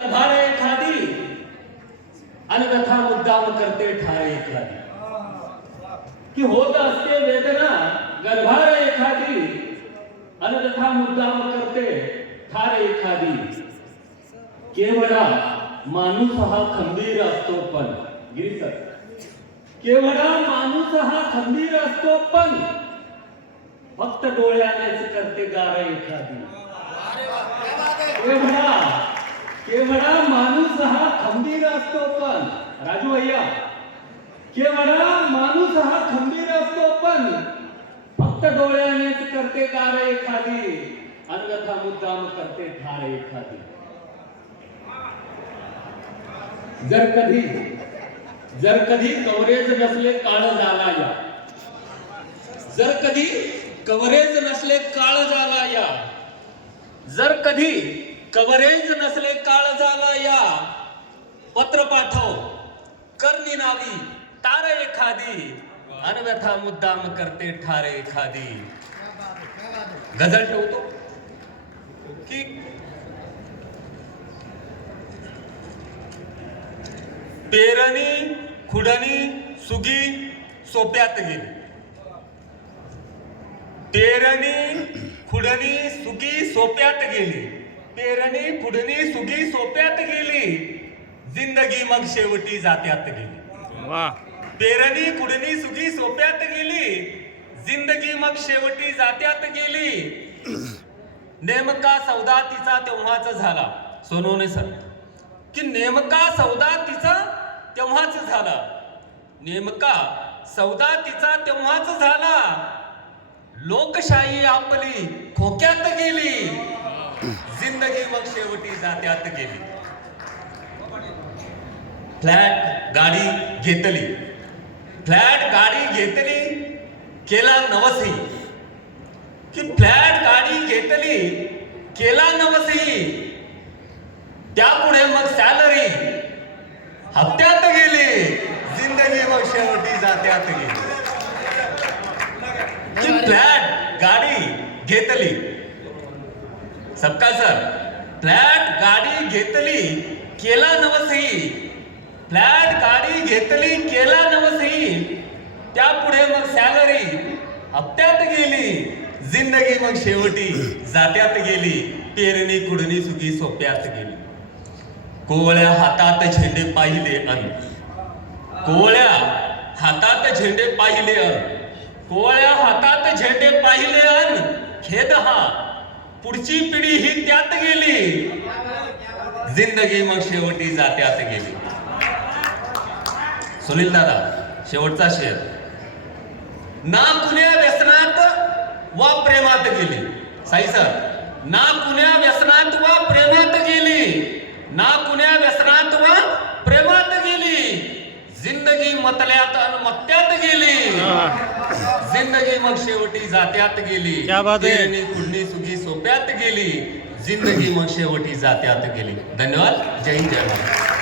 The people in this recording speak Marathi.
भारे एखादी अन्यथा मुद्दाम करते ठारे एखादी की होत असते वेदना गर्भार एखादी अन्यथा मुद्दाम करते ठारे एखादी केवळा माणूस हा खंबीर असतो पण। गिरी सर। केवळा माणूस हा खंबीर असतो पण। फक्त डोळ्यानेच करते गार एखादी केवढा केवढा माणूस हा खंबीर असतो पण. राजू भैया केवढा माणूस हा खंबीर असतो पण. फक्त डोळ्याने करते दार एखादी. अन्यथा मुद्दाम करते धार एखादी. जर कधी जर कधी कवरेज नसले काळ झाला या. जर कधी कव्हरेज नसले काळ झाला या. जर कधी कव्हरेज नसले काळ झाला या. पत्र पाठव. करणी नावी तार एखादी. अनव्यथा मुद्दाम करते ठार एखादी. गझल ठेवतो. की पेरणी खुडणी सुगी सोप्यात गेली. पेरणी खुडणी सुगी सोप्यात गेली. पेरणी खुडणी सुगी सोप्यात गेली. जिंदगी मग शेवटी जात्यात गेली. पेरणी खुडणी सुगी सोप्यात गेली. जिंदगी मग शेवटी जात्यात गेली. नेमका सौदा तिचा तेव्हाच झाला. सोनवणे सर की नेमका सौदा तिचा तेव्हाच झाला. नेमका सौदा तिचा तेव्हाच झाला. लोकशाही आपली खोक्यात गेली. जिंदगी मग शेवटी जात्यात गेली. फ्लॅट गाडी घेतली. फ्लॅट गाडी घेतली केला नवसी की फ्लॅट गाडी घेतली केला नवसी त्यापुढे मग सॅलरी. हप्त्यात गेली. जिंदगी मग शेवटी जात्यात गेली. फ्लॅट गाडी घेतली. सबका सर। फ्लॅट गाडी घेतली केला नवसही. फ्लॅट गाडी घेतली केला नवसही. त्यापुढे मग सॅलरी हप्त्यात गेली जिंदगी मग शेवटी. जात्यात गेली पेरणी कुडणी सुगी सोप्यात गेली. कोवळ्या हातात झेंडे पाहिले अन. कोवळ्या हातात झेंडे पाहिले अन. कोवळ्या हातात झेंडे पाहिले अन. खेद हा. पुढची पिढी ही त्यात गेली. जिंदगी मग शेवटी जात्यात गेली. सुनील दादा शेवटचा शेर. ना कुण्या व्यसनात वा प्रेमात गेली. साई सर ना कुण्या व्यसनात वा प्रेमात गेली. ना कुण्या व्यसनात वा प्रेमात गेली. जिंदगी मतल्यात जिंदगी मग शेवटी जात्यात गेली क्या बात? पेरणी खुडणी सुगी सोप्यात गेली जिंदगी मग शेवटी जात्यात गेली. धन्यवाद. जय हिंद जय महाराज